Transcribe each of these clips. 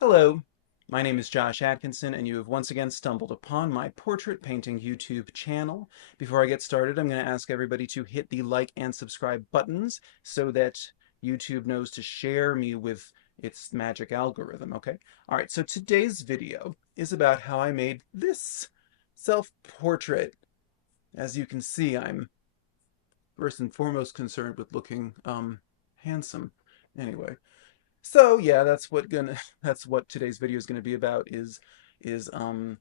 Hello, my name is Josh Atkinson, and you have once again stumbled upon my portrait painting YouTube channel. Before I get started, I'm going to ask everybody to hit the like and subscribe buttons so that YouTube knows to share me with its magic algorithm, okay? Alright, so today's video is about how I made this self-portrait. As you can see, I'm first and foremost concerned with looking, handsome. Anyway. So yeah, that's what today's video is gonna be about is the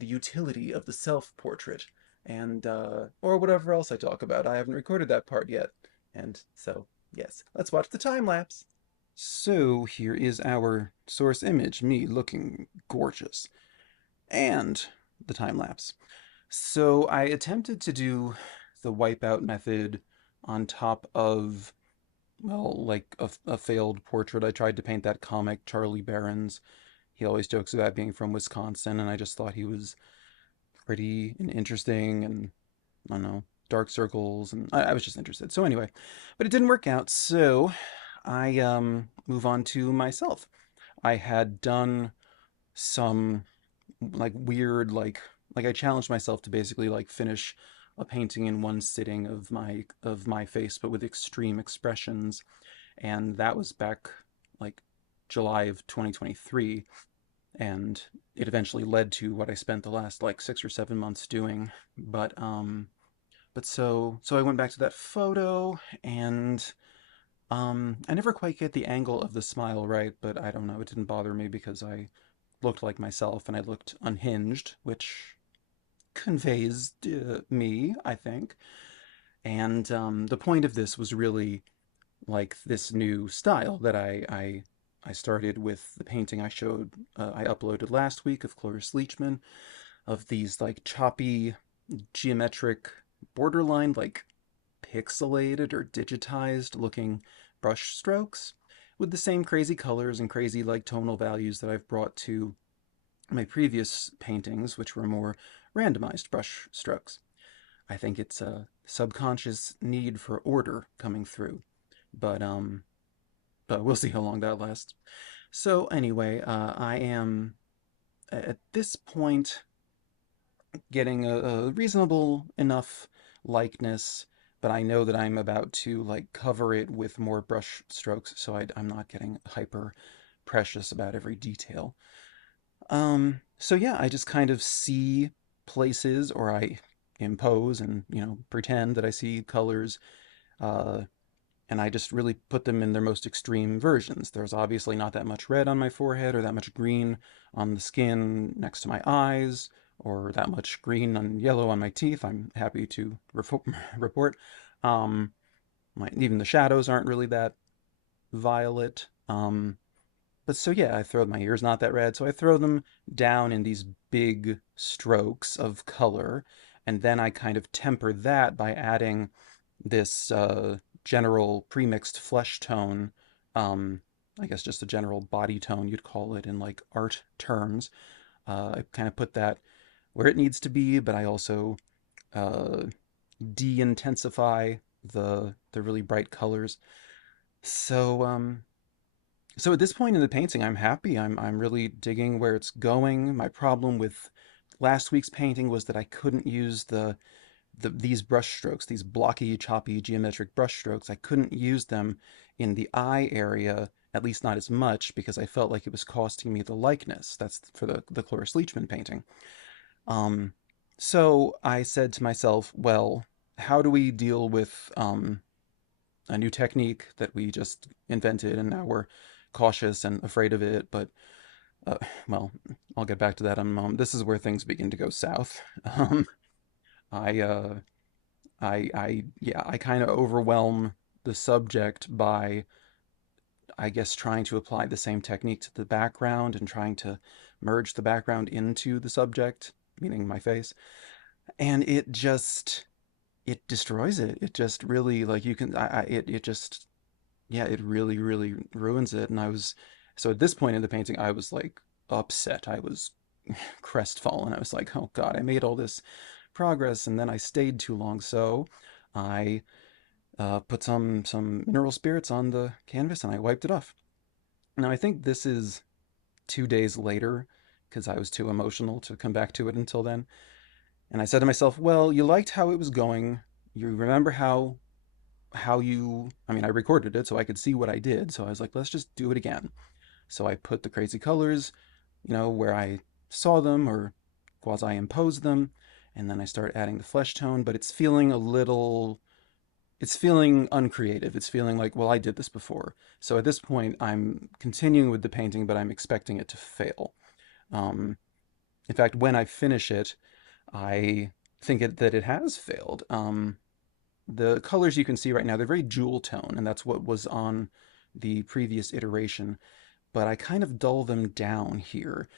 utility of the self-portrait and or whatever else I talk about. I haven't recorded that part yet. And so yes, let's watch the time lapse. So here is our source image, me looking gorgeous, and the time lapse. So I attempted to do the wipeout method on top of, well, like a failed portrait. I tried to paint that comic, Charlie Barron's. He always jokes about being from Wisconsin, and I just thought he was pretty and interesting, and I don't know, dark circles, and I was just interested. So anyway, but it didn't work out, so I move on to myself. I had done some like weird like I challenged myself to basically like finish a painting in one sitting of my face, but with extreme expressions, and that was back like July of 2023, and it eventually led to what I spent the last like 6 or 7 months doing. But I went back to that photo, and I never quite get the angle of the smile right, but I don't know, it didn't bother me because I looked like myself and I looked unhinged, which conveys me, I think. And the point of this was really like this new style that I started with the painting I uploaded last week of Cloris Leachman, of these like choppy geometric borderline like pixelated or digitized looking brush strokes with the same crazy colors and crazy like tonal values that I've brought to my previous paintings, which were more randomized brush strokes. I think it's a subconscious need for order coming through, but we'll see how long that lasts. So anyway, I am at this point getting a reasonable enough likeness, but I know that I'm about to like cover it with more brush strokes, so I'm not getting hyper precious about every detail. So yeah, I just kind of see places, or I impose and, pretend that I see colors, uh, and I just really put them in their most extreme versions. There's obviously not that much red on my forehead, or that much green on the skin next to my eyes, or that much green and yellow on my teeth. I'm happy to report. Um, Even the shadows aren't really that violet. But so yeah, I throw my ears not that red, so I throw them down in these big strokes of color, and then I kind of temper that by adding this general premixed flesh tone. Um, I guess just a general body tone, you'd call it in like art terms. I kind of put that where it needs to be, but I also uh, de-intensify the really bright colors. So so at this point in the painting, I'm happy. I'm really digging where it's going. My problem with last week's painting was that I couldn't use these brush strokes, these blocky, choppy, geometric brush strokes. I couldn't use them in the eye area, at least not as much, because I felt like it was costing me the likeness. That's for the Cloris Leachman painting. Um, so I said to myself, well, how do we deal with a new technique that we just invented, and now we're cautious and afraid of it? But uh, well, I'll get back to that in a moment. This is where things begin to go south. Um, I yeah, I kind of overwhelm the subject by, I guess, trying to apply the same technique to the background and trying to merge the background into the subject, meaning my face, and it destroys it. It just really like you can it just, yeah, it really, really ruins it. And I was, so at this point in the painting, I was like upset. I was crestfallen. I was like, oh God, I made all this progress and then I stayed too long. So I put some mineral spirits on the canvas and I wiped it off. Now I think this is 2 days later because I was too emotional to come back to it until then. And I said to myself, well, you liked how it was going. You remember how you, I mean, I recorded it so I could see what I did. So I was like, let's just do it again. So I put the crazy colors, where I saw them or quasi imposed them. And then I start adding the flesh tone, but it's feeling uncreative. It's feeling like, well, I did this before. So at this point, I'm continuing with the painting, but I'm expecting it to fail. Um, in fact, when I finish it, I think that it has failed. The colors you can see right now, they're very jewel tone, and that's what was on the previous iteration. But I kind of dull them down here,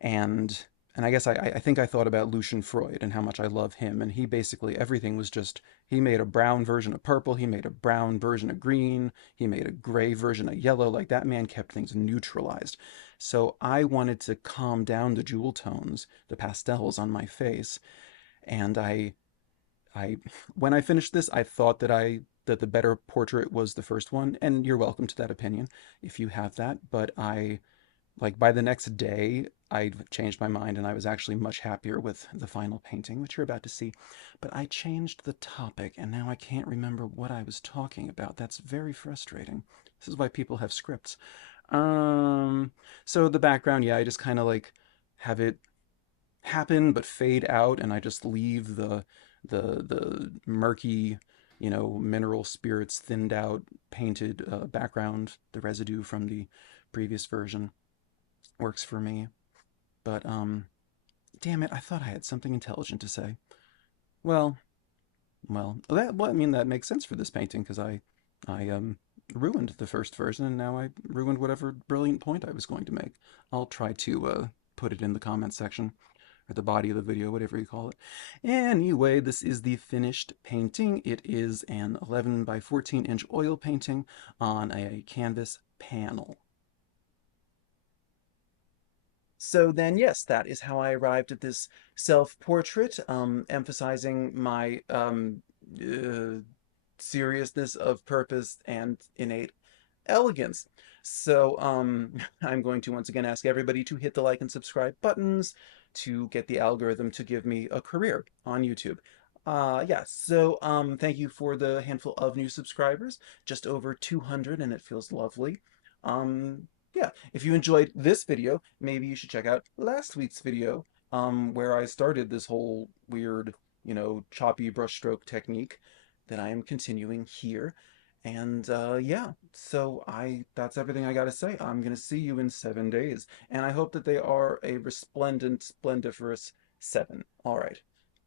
and I guess I think I thought about Lucian Freud and how much I love him, and he basically everything was just he made a brown version of purple, he made a brown version of green, he made a gray version of yellow. Like that man kept things neutralized. So I wanted to calm down the jewel tones, the pastels on my face, and I when I finished this, I thought that the better portrait was the first one, and you're welcome to that opinion if you have that, but I like by the next day, I changed my mind and I was actually much happier with the final painting, which you're about to see. But I changed the topic and now I can't remember what I was talking about. That's very frustrating. This is why people have scripts. Um, so the background, yeah, I just kind of like have it happen but fade out and I just leave the murky, mineral spirits thinned out painted background, the residue from the previous version works for me. But damn it, I thought I had something intelligent to say. Well, I mean that makes sense for this painting because I ruined the first version and now I ruined whatever brilliant point I was going to make. I'll try to put it in the comments section or the body of the video, whatever you call it. Anyway, this is the finished painting. It is an 11 by 14-inch oil painting on a canvas panel. So then, yes, that is how I arrived at this self-portrait, emphasizing my uh, seriousness of purpose and innate elegance. So I'm going to once again ask everybody to hit the like and subscribe buttons to get the algorithm to give me a career on YouTube. Yeah, so thank you for the handful of new subscribers, just over 200, and it feels lovely. Yeah, if you enjoyed this video, maybe you should check out last week's video, where I started this whole weird, choppy brushstroke technique that I am continuing here. And yeah, so that's everything I gotta say. I'm gonna see you in 7 days, and I hope that they are a resplendent, splendiferous 7. All right.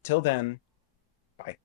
Till then, bye.